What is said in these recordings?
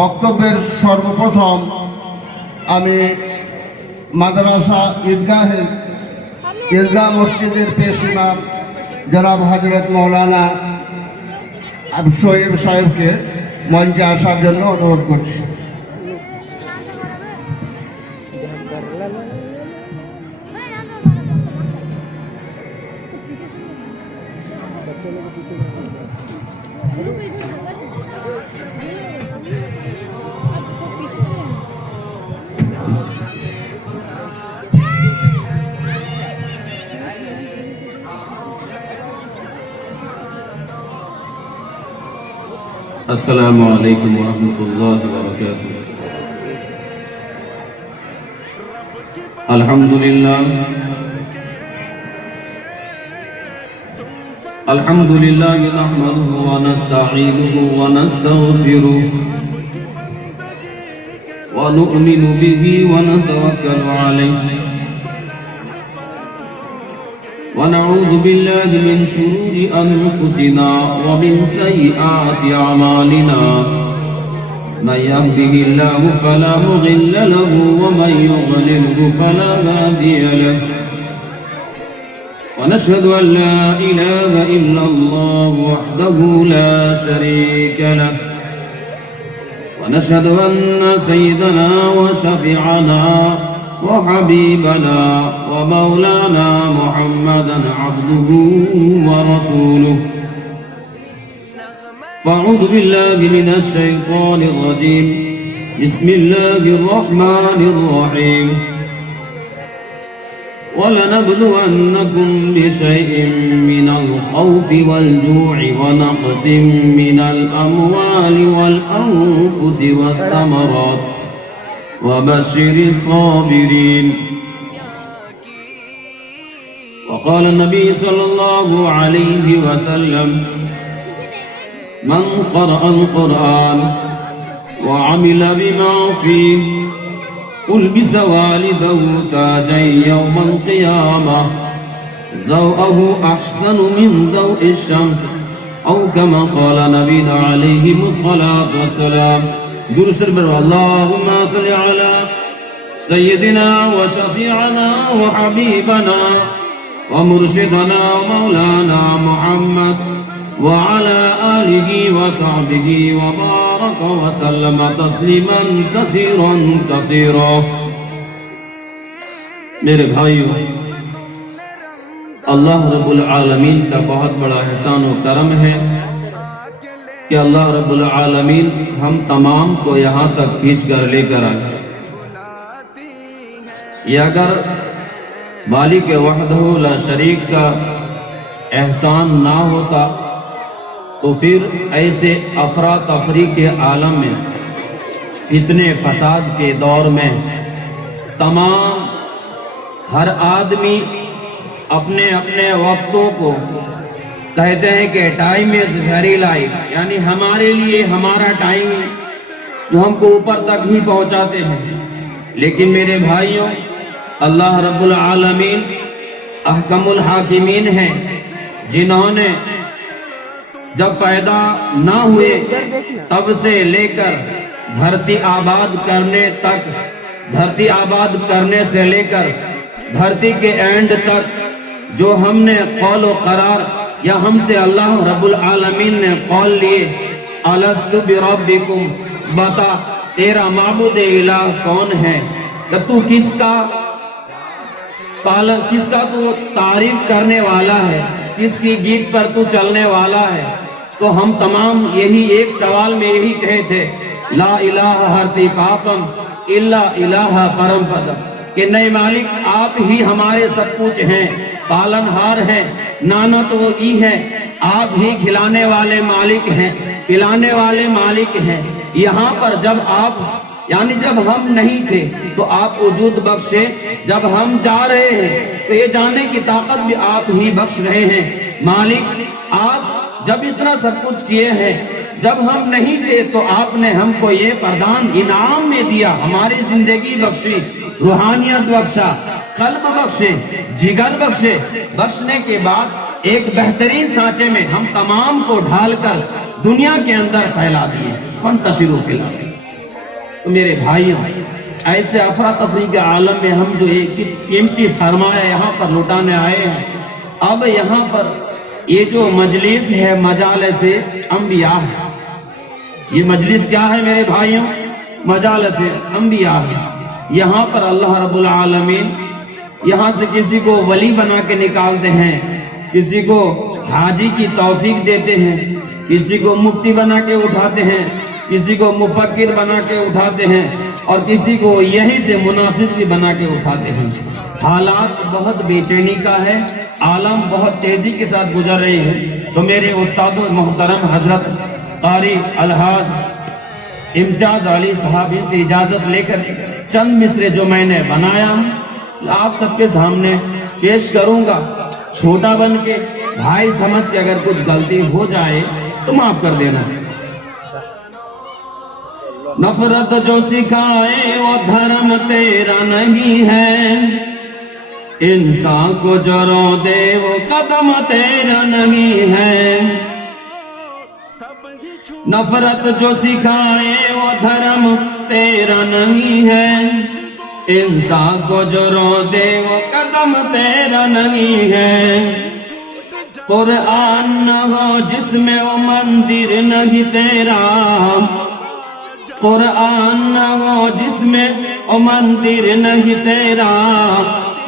বক্তব্যের সর্বপ্রথম আমি মাদ্রাসা ঈদগাহ মসজিদের পেশ ইমাম জনাব হযরত মৌলানা শোয়েব সাহেবকে মঞ্চে আসার জন্য অনুরোধ করছি। السلام علیکم ورحمۃ اللہ وبرکاتہ۔ الحمدللہ نحمده ونستعینه ونستغفره ونؤمن به ونتوکل علیہ ونعوذ باللہ من شرور انفسنا ومن سیئات اعمالنا من يهده الله فلا مضل له ومن يضلل فلا هادي له ونشهد ان لا اله الا الله وحده لا شريك له ونشهد ان سيدنا وشفيعنا وحبيبنا ومولانا محمدا عبده ورسوله فاعوذ بالله من الشيطان الرجيم بسم الله الرحمن الرحيم ولنبلونكم بشيء من الخوف والجوع ونقص من الأموال والأنفس والثمرات وبشر الصابرين وقال النبي صلى الله عليه وسلم من قرأ القرآن وعمل بما فيه ألبس والده تاجا يوم القيامة ضوءه أحسن من ضوء الشمس أو كما قال نبينا عليه الصلاة والسلام درشر بر اللهم صل على سيدنا وشفيعنا وحبيبنا ومرشدنا ومولانا محمد وعلى آله وصحبه وبارك وسلم تسليما كثيرا كثيرا۔ میرے بھائیو، اللہ رب العالمین کا بہت بڑا احسان و کرم ہے کہ اللہ رب العالمین ہم تمام کو یہاں تک کھینچ کر لے کر آئے۔ یہ اگر مالک وحدہ لا شریک کا احسان نہ ہوتا تو پھر ایسے افراتفری کے عالم میں، فتنے فساد کے دور میں تمام ہر آدمی اپنے اپنے وقتوں کو کہتے ہیں کہ ٹائم از ویری لائف، یعنی ہمارے لیے ہمارا ٹائم جو ہم کو اوپر تک ہی پہنچاتے ہیں۔ لیکن میرے بھائیوں، اللہ رب العالمین احکم الحاکمین ہیں، جنہوں نے جب پیدا نہ ہوئے تب سے لے کر دھرتی آباد کرنے تک، دھرتی آباد کرنے سے لے کر دھرتی کے اینڈ تک جو ہم نے قول و قرار یا ہم سے اللہ رب العالمین نے قول لیے، الست بربکم، بتا تیرا معبود الہ کون ہے، کہ تو کس کا تو تعریف کرنے والا ہے، کس کی گیت پر تو چلنے والا ہے۔ تو ہم تمام یہی ایک سوال میں یہی کہے تھے، لا الہ ہرتی پاپم الا الہ پرم پدم، کہ نئے مالک آپ ہی ہمارے سب کچھ ہیں، پالن ہار ہیں، نانا تو وہی ہے، آپ ہی کھلانے والے مالک ہیں، پلانے والے مالک ہیں۔ یہاں پر جب آپ یعنی جب ہم نہیں تھے تو آپ وجود بخشے، جب ہم جا رہے ہیں تو یہ جانے کی طاقت بھی آپ ہی بخش رہے ہیں۔ مالک آپ جب اتنا سب کچھ کیے ہیں، جب ہم نہیں تھے تو آپ نے ہم کو یہ پردان انعام میں دیا، ہماری زندگی بخشی، روحانیت بخشا، قلب بخشے، جگر بخشے، بخشنے کے بعد ایک بہترین سانچے میں ہم تمام کو ڈھال کر دنیا کے اندر پھیلا دیے۔ فانتشروا فی الارض۔ تو میرے بھائیوں، ایسے افراتفری کے عالم میں ہم جو ایک قیمتی سرمایہ یہاں پر لٹانے آئے ہیں، اب یہاں پر یہ جو مجلس ہے مجالس انبیاء ہے. یہ مجلس کیا ہے میرے بھائیوں؟ مجالس انبیاء ہے. یہاں پر اللہ رب العالمین یہاں سے کسی کو ولی بنا کے نکالتے ہیں، کسی کو حاجی کی توفیق دیتے ہیں، کسی کو مفتی بنا کے اٹھاتے ہیں، کسی کو مفکر بنا کے اٹھاتے ہیں، اور کسی کو یہی سے منافق بھی بنا کے اٹھاتے ہیں. حالات بہت بے چینی کا ہے، عالم بہت تیزی کے ساتھ گزر رہے ہیں. تو میرے استاد محترم حضرت قاری الحاج امتیاز علی صاحب سے اجازت لے کر چند مصرے جو میں نے بنایا آپ سب کے سامنے پیش کروں گا. چھوٹا بن کے بھائی سمجھ کے اگر کچھ غلطی ہو جائے تو معاف کر دینا. نفرت جو سکھائے وہ دھرم تیرا نہیں ہے، انسان کو جو رو دے وہ قدم تیرا نہیں ہے. نفرت جو سکھائے وہ دھرم تیرا نہیں ہے، انسان کو جو رو دے وہ قدم تیرا نہیں ہے. قرآن نہ ہو جس میں وہ مندر نہیں تیرا، قرآن نہ ہو جس میں وہ مندر نہیں تیرا،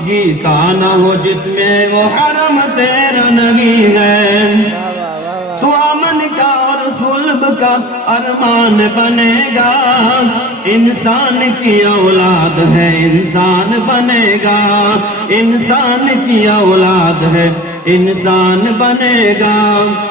گیتا نہ ہو جس میں وہ حرم تیرا نہیں ہے. تو امن کا اور صلب کا ارمان بنے گا، انسان کی اولاد ہے انسان بنے گا، انسان کی اولاد ہے انسان بنے گا.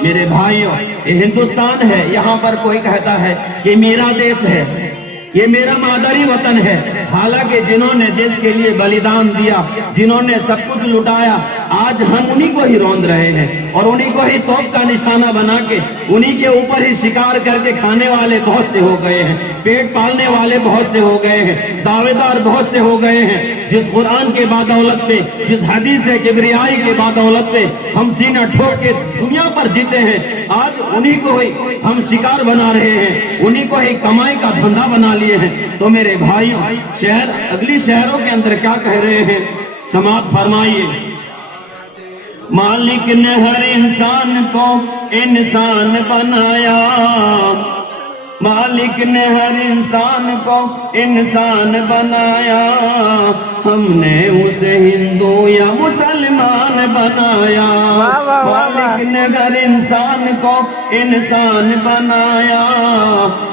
میرے بھائیوں، یہ ہندوستان ہے. یہاں پر کوئی کہتا ہے کہ میرا دیش ہے، یہ میرا مادری وطن ہے. حالانکہ جنہوں نے دیش کے لیے بلیدان دیا، جنہوں نے سب کچھ لٹایا، آج ہم انہی کو ہی روند رہے ہیں اور انہی کو ہی توپ کا نشانہ بنا کے انہی کے اوپر ہی شکار کر کے کھانے والے بہت سے ہو گئے ہیں، پیٹ پالنے والے بہت سے ہو گئے ہیں، دعوے دار بہت سے ہو گئے ہیں. جس قرآن کے بادولت پہ، جس حدیث کبریائی کے بادولت پہ ہم سینہ ٹھوک کے دنیا پر جیتے ہیں، آج انہی کو ہی ہم شکار بنا رہے ہیں، انہی کو ہی کمائی کا دھندا بنا لیے ہیں. تو میرے بھائیوں، شہر اگلی شہروں کے اندر کیا کہہ رہے ہیں سماعت فرمائیے. مالک نے ہر انسان کو انسان بنایا، مالک نے ہر انسان کو انسان بنایا، ہم نے اسے ہندو یا مسلمان بنایا. مالک نے ہر انسان کو انسان بنایا،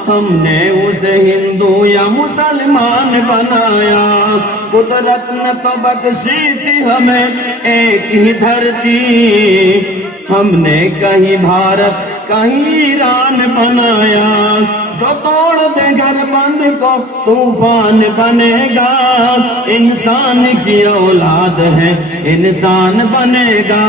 ہم نے اسے ہندو یا مسلمان بنایا. قدرت نے تو بخشی تھی ہمیں ایک ہی دھرتی، ہم نے کہیں بھارت کہیں ایران بنایا. جو توڑ دے گھر بند کو طوفان بنے گا، انسان کی اولاد ہے انسان بنے گا،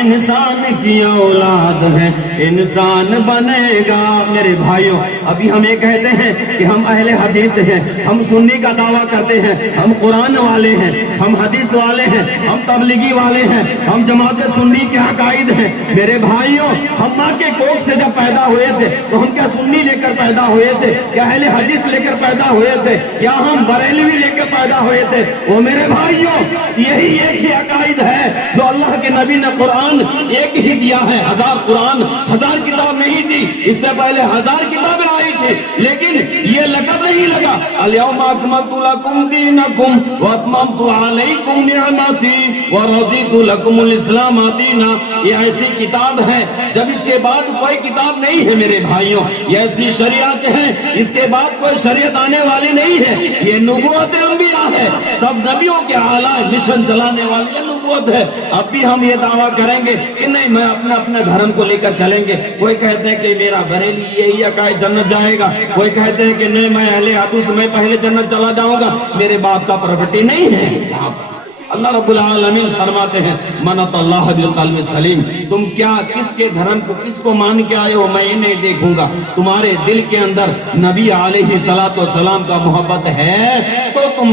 انسان کی اولاد ہے انسان بنے گا. میرے بھائیوں، ابھی ہم یہ کہتے ہیں کہ ہم اہل حدیث ہیں، ہم سنی کا دعویٰ کرتے ہیں، ہم قرآن والے ہیں، ہم حدیث والے ہیں، ہم تبلیغی والے ہیں، ہم جماعت سنی کے عقائد ہیں. میرے بھائیوں، ہم ماں کے کوکھ سے جب پیدا ہوئے تھے تو ہم کیا سنی لے کر پیدا ہوئے تھے، یا اہل حدیث لے کر پیدا ہوئے تھے، یا ہم بریلوی لے کر پیدا ہوئے تھے؟ وہ میرے بھائیوں، یہی ایک ہی عقائد ہے جو اللہ کے نبی نے قرآن ایک ہی دیا ہے. 1000 قرآن، 1000 کتاب نہیں دی، اس سے پہلے 1000 کتابیں آئی تھی، لیکن یہ لقب نہیں لگا الیوم اکملت لکم دینکم واتممت علیکم نعمتی ورضیت لکم الاسلام دینا. یہ ایسی کتاب ہے جب اس کے بعد کوئی کتاب نہیں ہے. میرے بھائیوں، یہ ایسی شریعت ہے، اس کے بعد کوئی شریعت آنے والی نہیں ہے. یہ نبوت انبیاء ہے، سب نبیوں کے اعلیٰ مشن چلانے والی یہ نبوت ہے. اب بھی ہم یہ دعویٰ کریں گے کہ نہیں، میں اپنے دھرم کو لے کر چلیں گے. کوئی کہتے ہیں کہ میرا بریلی یہی عقائد جنت جائے گا، کوئی کہتے ہیں کہ نہیں، میں اہل حدیث میں پہلے جنت چلا جاؤں گا. میرے باپ کا پراپرٹی نہیں ہے. اللہ رب العالمین فرماتے ہیں منت اللہ بالقلب سلیم. تم کیا کس کے دھرم کو، کس کو مان کے آئے ہو، میں یہ نہیں دیکھوں گا. تمہارے دل کے اندر نبی علیہ الصلوۃ والسلام کا محبت ہے تو تم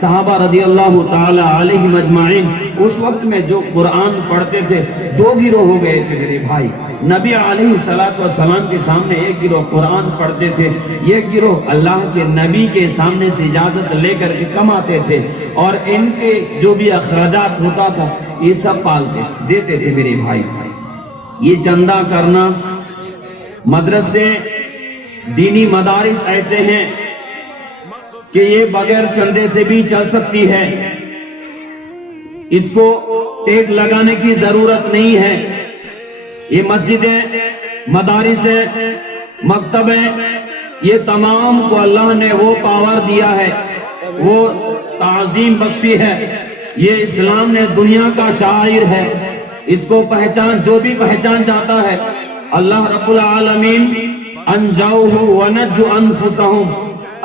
صحابہ رضی اللہ تعالی علیہم اجمعین اس وقت میں جو قرآن پڑھتے تھے دو گروہ ہو گئے تھے میرے بھائی. نبی علیہ السلام کے سامنے ایک گروہ قرآن پڑھتے تھے, ایک گروہ اللہ کے نبی کے سامنے سے اجازت لے کر کے کماتے تھے, اور ان کے جو بھی اخراجات ہوتا تھا یہ سب پالتے دیتے تھے میرے بھائی. یہ چندہ کرنا, مدرسے, دینی مدارس ایسے ہیں کہ یہ بغیر چندے سے بھی چل سکتی ہے, اس کو ٹیک لگانے کی ضرورت نہیں ہے. یہ مسجدیں, مدارسیں, مکتبیں, یہ تمام کو اللہ نے وہ پاور دیا ہے, وہ تعظیم بخشی ہے. یہ اسلام نے دنیا کا شاعر ہے, اس کو پہچان جو بھی پہچان جاتا ہے. اللہ رب العالمین انجوہ ونجو انفسہم,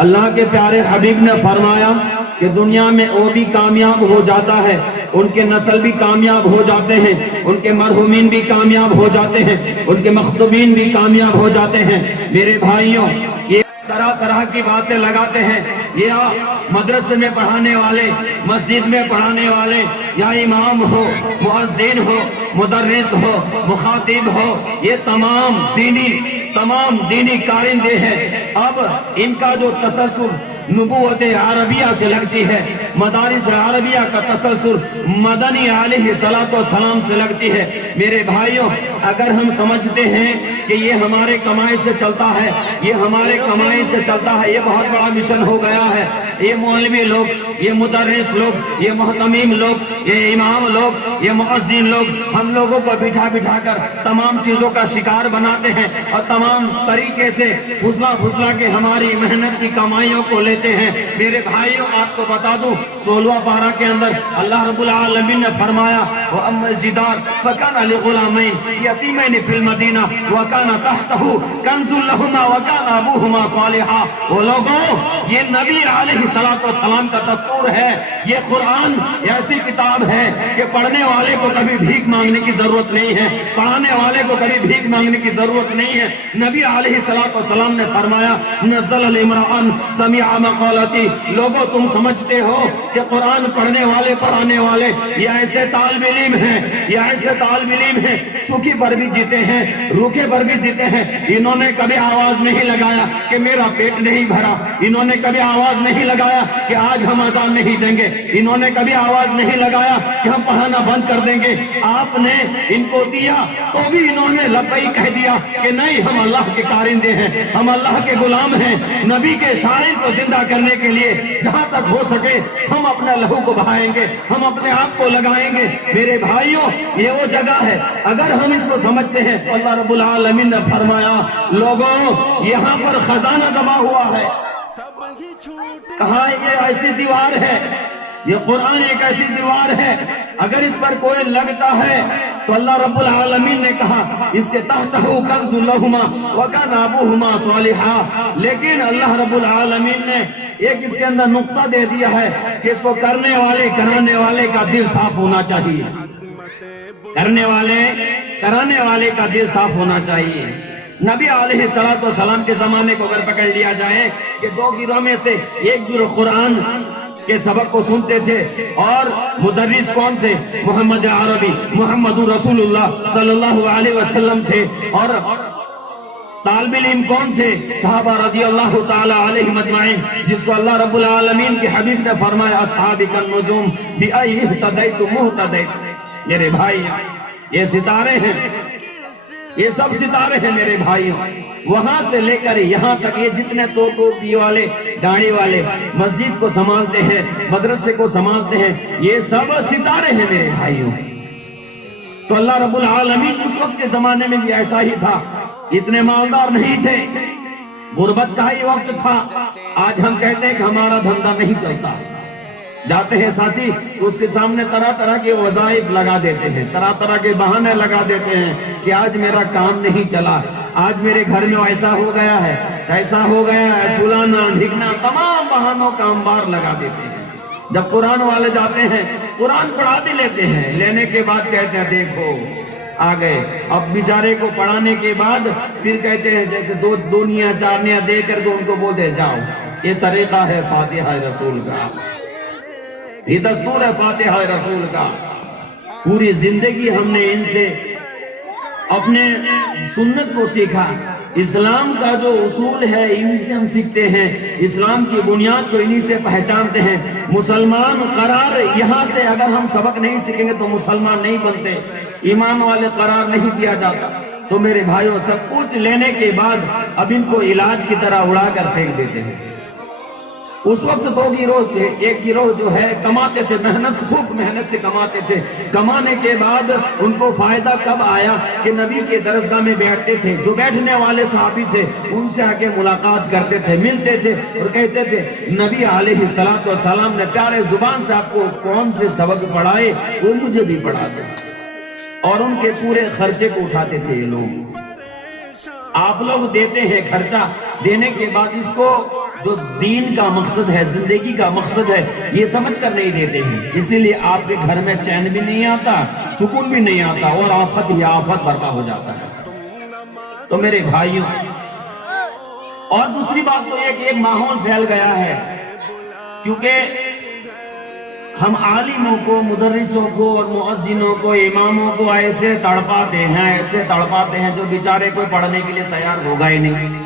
اللہ کے پیارے حبیب نے فرمایا کہ دنیا میں وہ بھی کامیاب ہو جاتا ہے, ان کے نسل بھی کامیاب ہو جاتے ہیں, ان کے مرحومین بھی کامیاب ہو جاتے ہیں, ان کے مخطوبین بھی کامیاب ہو جاتے ہیں. میرے بھائیوں, یہ طرح طرح کی باتیں لگاتے ہیں. یہ مدرسے میں پڑھانے والے, مسجد میں پڑھانے والے, یا امام ہو, مؤذن ہو, مدرس ہو, مخاطب ہو, یہ تمام دینی کارندے ہیں. اب ان کا جو تسلسل نبوت عربیہ سے لگتی ہے, مدارس عربیہ کا تسلسل مدنی علیہ السلام سے لگتی ہے. میرے بھائیوں, اگر ہم سمجھتے ہیں کہ یہ ہمارے کمائی سے چلتا ہے, یہ ہمارے کمائی سے چلتا ہے, یہ بہت بڑا مشن ہو گیا ہے. یہ مولوی لوگ, یہ مدرس لوگ, یہ محتمیم لوگ, یہ امام لوگ, یہ مؤذن لوگ ہم لوگوں کو بٹھا کر تمام چیزوں کا شکار بناتے ہیں, اور تمام طریقے سے پھسلا کے ہماری محنت کی کمائیوں کو لیتے ہیں. میرے بھائیوں, آپ کو بتا دوں 16واں پارہ کے اندر اللہ رب العالمین نے فرمایا وَأَمَّا الْجِدَارُ فَكَانَ لِغُلَامَيْنِ يَتِيمَيْنِ فِي الْمَدِينَةِ وَكَانَ تَحْتَهُ كَنْزٌ لَهُمَا وَكَانَ أَبُوهُمَا صَالِحًا. وہ لوگوں, یہ نبی علیہ السلام کا دستور ہے, یہ قرآن ایسی کتاب ہے کہ پڑھنے والے کو کبھی بھیک مانگنے کی ضرورت نہیں ہے, پڑھانے والے کو کبھی بھیک مانگنے کی ضرورت نہیں ہے. نبی علیہ السلام نے فرمایا نزل الامران سمع مقالتی. لوگوں, تم سمجھتے ہو کہ قرآن پڑھنے والے, پڑھانے والے یہ ایسے طالب علم ہیں, یہ ایسے طالب علم ہیں سوکھی پر بھی جیتے ہیں, روکھے پر بھی جیتے ہیں. انہوں نے کبھی آواز نہیں لگایا کہ میرا پیٹ نہیں بھرا, انہوں نے کبھی آواز نہیں لگایا کہ آج ہم اذان نہیں دیں گے, انہوں نے کبھی آواز نہیں لگایا کہ ہم پڑھانا بند کر دیں گے. آپ نے ان کو دیا تو بھی انہوں نے لبئی کہہ دیا کہ نہیں, ہم اللہ کے کارندے ہیں, ہم اللہ کے غلام ہیں. نبی کے شاعر کو زندہ کرنے کے لیے جہاں تک ہو سکے ہم اپنا لہو کو بہائیں گے, ہم اپنے آپ کو لگائیں گے. میرے بھائیوں, یہ وہ جگہ ہے, اگر ہم اس کو سمجھتے ہیں, اللہ رب العالمین نے فرمایا لوگوں, یہاں پر خزانہ دبا ہوا ہے. کہا یہ ایسی دیوار ہے, یہ قرآن ایک ایسی دیوار ہے, اگر اس پر کوئی لگتا ہے تو اللہ رب العالمین نے کہا اس کے تحتہ کنز لہما وکان ابوہما صالحا. لیکن اللہ رب العالمین نے ایک اس کے اندر نقطہ دے دیا ہے کہ اس کو کرنے والے, کرانے والے کا دل صاف ہونا چاہیے. کرنے والے, کرانے والے کا دل صاف ہونا چاہیے. نبی علیہ السلام کے زمانے کو اگر پکڑ لیا جائے کہ دو گروہ میں سے ایک گروہ قرآن کے سبق کو سنتے تھے, اور مدرس کون تھے؟ محمد عربی, محمد رسول اللہ صلی اللہ علیہ وسلم تھے. اور طالب علم کون تھے؟ صحابہ رضی اللہ تعالی علیہم اجمعین, جس کو اللہ رب العالمین کے حبیب نے فرمایا اصحابک النجوم بأی اہتدیت مہتدیت. میرے بھائی, یہ ستارے ہیں, یہ سب ستارے ہیں میرے بھائیوں. وہاں سے لے کر یہاں تک یہ جتنے ٹوپی والے, داڑھی والے مسجد کو سنبھالتے ہیں, مدرسے کو سنبھالتے ہیں, یہ سب ستارے ہیں میرے بھائیوں. تو اللہ رب العالمین اس وقت کے زمانے میں بھی ایسا ہی تھا, اتنے مالدار نہیں تھے, غربت کا ہی وقت تھا. آج ہم کہتے ہیں کہ ہمارا دھندا نہیں چلتا, جاتے ہیں ساتھی اس کے سامنے طرح طرح کے وظائف لگا دیتے ہیں, طرح طرح کے بہانے لگا دیتے ہیں کہ آج میرا کام نہیں چلا, آج میرے گھر میں ایسا ہو گیا ہے, ایسا ہو گیا ہے, فلانا ڈھکنا, تمام بہانوں کا انبار لگا دیتے ہیں. جب قرآن والے جاتے ہیں قرآن پڑھا بھی لیتے ہیں, لینے کے بعد کہتے ہیں دیکھو آ گئے. اب بیچارے کو پڑھانے کے بعد پھر کہتے ہیں جیسے دو نیا چار نیا دے کر کے ان کو بولتے جاؤ, یہ طریقہ ہے فاتحہ رسول کا. یہ دستور ہے فاتحہ رسول کا. پوری زندگی ہم نے ان سے اپنے سنت کو سیکھا. اسلام کا جو اصول ہے انہی سے ہم سیکھتے ہیں. اسلام کی بنیاد کو انہی سے پہچانتے ہیں. مسلمان قرار یہاں سے اگر ہم سبق نہیں سیکھیں گے تو مسلمان نہیں بنتے. ایمان والے قرار نہیں دیا جاتا. تو میرے بھائیوں سب کچھ لینے کے بعد اب ان کو علاج کی طرح اڑا کر پھینک دیتے ہیں. اس وقت دو گروہ تھے. ایک گروہ جو ہے کماتے تھے, خوب محنت سے کماتے تھے. کمانے کے بعد ان کو فائدہ کب آیا کہ نبی کے درسگاہ میں بیٹھتے تھے. جو بیٹھنے والے صحابی تھے ان سے آ کے ملاقات کرتے تھے, ملتے تھے اور کہتے تھے نبی علیہ السلام نے پیارے زبان سے آپ کو کون سے سبق پڑھائے وہ مجھے بھی پڑھا دو. اور ان کے پورے خرچے کو اٹھاتے تھے یہ لوگ. آپ لوگ دیتے ہیں, خرچہ دینے کے بعد اس کو جو دین کا مقصد ہے, زندگی کا مقصد ہے, یہ سمجھ کر نہیں دیتے ہیں. اسی لیے آپ کے گھر میں چین بھی نہیں آتا, سکون بھی نہیں آتا اور آفت ہی آفت برپا ہو جاتا ہے. تو میرے بھائیوں, اور دوسری بات تو یہ کہ ایک ماحول پھیل گیا ہے, کیونکہ ہم عالموں کو, مدرسوں کو اور مؤذنوں کو, اماموں کو ایسے تڑپاتے ہیں جو بیچارے کوئی پڑھنے کے لیے تیار ہوگا ہی نہیں.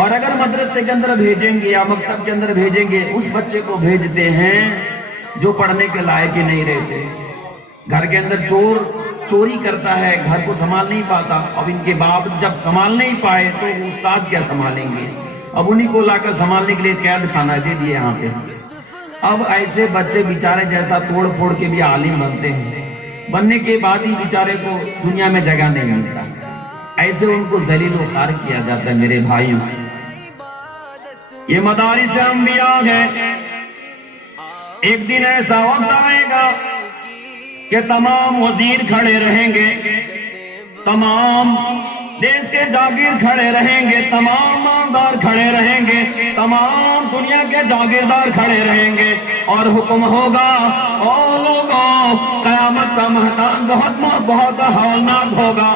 اور اگر مدرسے کے اندر بھیجیں گے یا مکتب کے اندر بھیجیں گے, اس بچے کو بھیجتے ہیں جو پڑھنے کے لائق ہی نہیں رہتے. گھر کے اندر چوری کرتا ہے, گھر کو سنبھال نہیں پاتا. اب ان کے باپ جب سنبھال نہیں پائے تو استاد کیا سنبھالیں گے. اب انہی کو لا کر سنبھالنے کے لیے قید خانہ دے دیے یہاں پہ. اب ایسے بچے بیچارے جیسا توڑ پھوڑ کے بھی عالم بنتے ہیں. بننے کے بعد ہی بیچارے کو دنیا میں جگہ نہیں ملتا. ایسے ان کو ذلیل و خوار کیا جاتا ہے. میرے بھائیوں, یہ مدارس انبیاء ہے. ایک دن ایسا وقت آئے گا کہ تمام وزیر کھڑے رہیں گے, تمام دیش کے جاگیر کھڑے رہیں گے, تمام مالدار کھڑے رہیں گے, تمام دنیا کے جاگیردار کھڑے رہیں گے, اور حکم ہوگا او لوگوں, قیامت کا میدان بہت ہولناک ہوگا.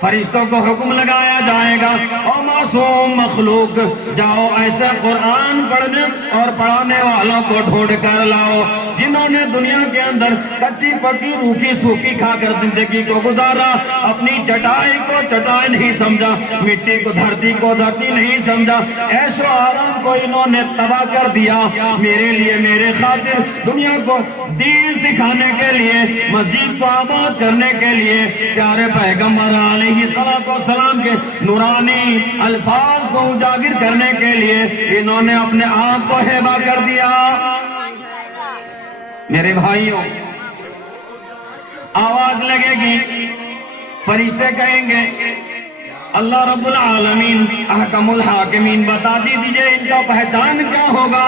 فرشتوں کو حکم لگایا جائے گا, او معصوم مخلوق جاؤ ایسے قرآن پڑھنے اور پڑھانے والوں کو ڈھونڈ کر لاؤ جنہوں نے دنیا کے اندر کچی پکی روکھی سوکھی کھا کر زندگی کو گزارا, اپنی چٹائی کو چٹائی نہیں سمجھا, مٹی کو دھرتی کو دھرتی نہیں سمجھا, عیش و آرام کو انہوں نے تباہ کر دیا. میرے لیے, میرے خاطر دنیا کو دین سکھانے کے لیے, مسجد کو آباد کرنے کے لیے, پیارے پیغمبر علیہ السلام کے نورانی الفاظ کو اجاگر کرنے کے لیے انہوں نے اپنے آپ کو ہیبا کر دیا. میرے بھائیوں, آواز لگے گی, فرشتے کہیں گے اللہ رب العالمین احکم الحاکمین بتا دیجئے ان کا پہچان کیا ہوگا.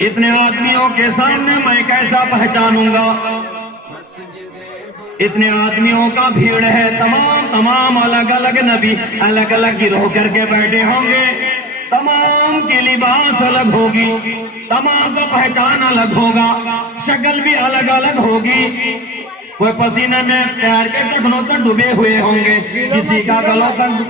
اتنے آدمیوں کے سامنے میں کیسا پہچانوں گا. اتنے آدمیوں کا بھیڑ ہے, تمام الگ الگ نبی الگ الگ گروہ کر کے بیٹھے ہوں گے, تمام کی لباس الگ ہوگی, تمام کو پہچان الگ ہوگا, شکل بھی الگ الگ ہوگی. کوئی پسینے میں پیار کے ٹخنوں تک ڈوبے ہوئے ہوں گے, کسی کا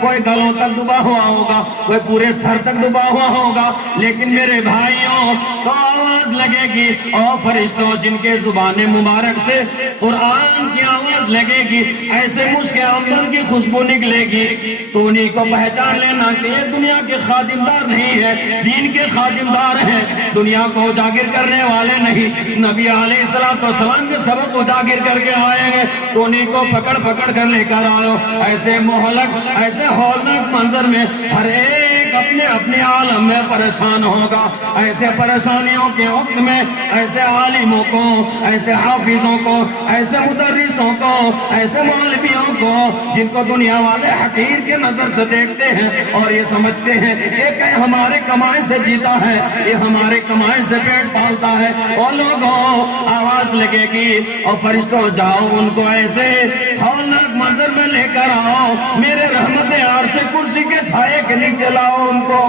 کوئی گلوں تک ڈوبا ہوا ہوگا, کوئی پورے سر تک ڈوبا ہوا ہوگا. لیکن میرے بھائیوں تو آواز لگے گی, اور فرشتوں جن کے زبان مبارک سے قرآن کی آواز لگے گی, ایسے مشک عنبر کی خوشبو نکلے گی, تو انہی کو پہچان لینا کہ یہ دنیا کے خادمدار نہیں ہے, دین کے خادمدار ہیں, دنیا کو اجاگر کرنے والے نہیں. نبی علیہ السلام کے سبق اجاگر کر کے آئے گے تو انہی کو پکڑ کر لے کر آؤ. ایسے مہلک, ایسے ہولناک منظر میں ہر ایک اپنے عالم میں پریشان ہوگا. ایسے پریشانیوں کے وقت میں ایسے عالموں کو, ایسے حافظوں کو, ایسے مدرسوں کو, ایسے مولویوں کو جن کو دنیا والے حقیر کے نظر سے دیکھتے ہیں اور یہ سمجھتے ہیں یہ ہمارے کمائی سے جیتا ہے, یہ ہمارے کمائی سے پیٹ پالتا ہے. اور لوگوں آواز لگے گی, اور فرشتوں جاؤ ان کو ایسے ہولناک منظر میں لے کر آؤ, میرے رحمت عرش کرسی کے چھائے کے نیچے لاؤ ان کو,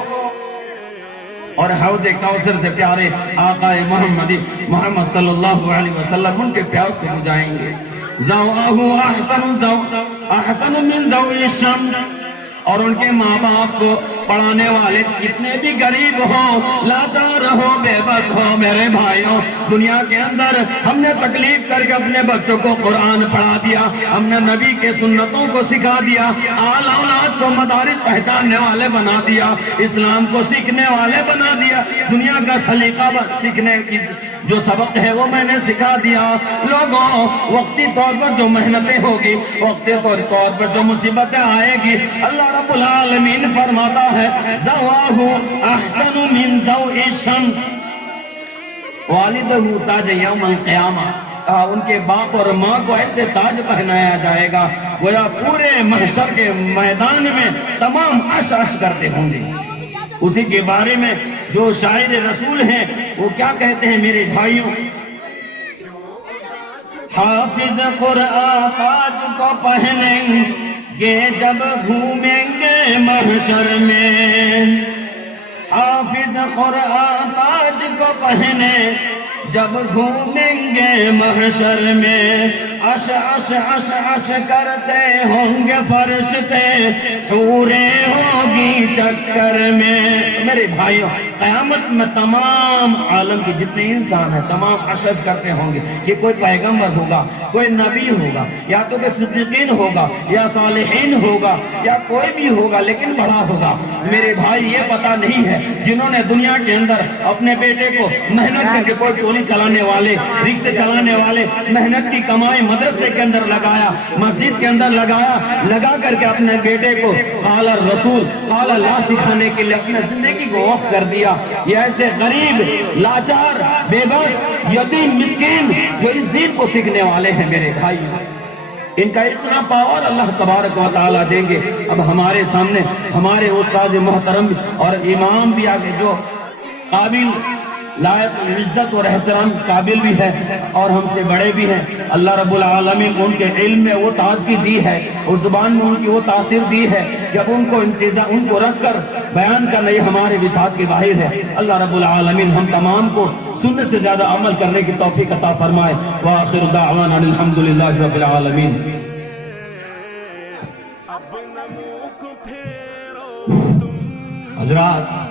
اور حوض کوثر سے پیارے آقا محمد صلی اللہ علیہ وسلم ان کے پیاس کو بجھائیں گے. زوءہ احسن من ضوء الشمس, اور ان کے ماں باپ کو پڑھانے والے کتنے بھی غریب ہو، لاچار ہو، بے بس ہو، میرے بھائیوں، دنیا کے اندر ہم نے تکلیف کر کے اپنے بچوں کو قرآن پڑھا دیا، ہم نے نبی کے سنتوں کو سکھا دیا، آل اولاد کو مدارس پہچاننے والے بنا دیا، اسلام کو سیکھنے والے بنا دیا، دنیا کا سلیقہ سیکھنے کی جو سبق ہے وہ میں نے سکھا دیا۔ لوگوں، وقتی طور پر جو محنتیں ہوگی، وقتی طور پر جو مصیبتیں آئے گی، اللہ رب العالمین فرماتا ہے زواہ احسن من ضوء الشمس والدہ تاج یوم القیامہ، کہا ان کے باپ اور ماں کو ایسے تاج پہنایا جائے گا گویا پورے محشر کے میدان میں تمام عش عش کرتے ہوں گے۔ اسی کے بارے میں جو شاعر رسول ہیں وہ کیا کہتے ہیں میرے بھائیوں؟ حافظ قرآن تاج کو پہنیں گے جب گھومیں گے محشر میں، حافظ قرآن تاج کو پہنے جب گھومیں گے محشر میں، عش عش عش عش کرتے ہوں گے فرشتے، حوریں ہوگی چکر میں۔ میرے بھائیوں، قیامت میں تمام عالم کے جتنے انسان ہیں تمام عش عش کرتے ہوں گے کہ کوئی پیغمبر ہوگا، کوئی نبی ہوگا، یا تو کوئی صدیقین ہوگا، یا صالحین ہوگا، یا کوئی بھی ہوگا لیکن بڑا ہوگا۔ میرے بھائی، یہ پتہ نہیں ہے جنہوں نے دنیا کے اندر اپنے بیٹے کو محنت کر کے، کوئی ٹولی چلانے والے، رکشے چلانے والے، محنت کی کمائی مدرسے کے اندر لگایا، مسجد کے اندر لگایا، لگا کر کے اپنے بیٹے کو قال الرسول قال اللہ سکھانے کے لیے اپنے زندگی کو وقف کر دیا۔ یہ ایسے غریب، لاچار، بے بس، یتیم، مسکین جو اس دین کو سیکھنے والے ہیں میرے بھائی، ان کا اتنا پاور اللہ تبارک و تعالیٰ دیں گے۔ اب ہمارے سامنے ہمارے استاد محترم اور امام بھی آگے جو قابل، لائق عزت اور احترام قابل بھی ہے اور ہم سے بڑے بھی ہیں، اللہ رب العالمین ان کے علم میں وہ تازگی دی ہے، اس زبان میں ان کی وہ تاثیر دی ہے کہ اب ان کو رکھ کر بیان کرنا یہ ہمارے وسعت کی باہر ہے۔ اللہ رب العالمین ہم تمام کو سننے سے زیادہ عمل کرنے کی توفیق عطا فرمائے۔ وآخر دعوانا الحمدللہ رب العالمین۔ حضرات،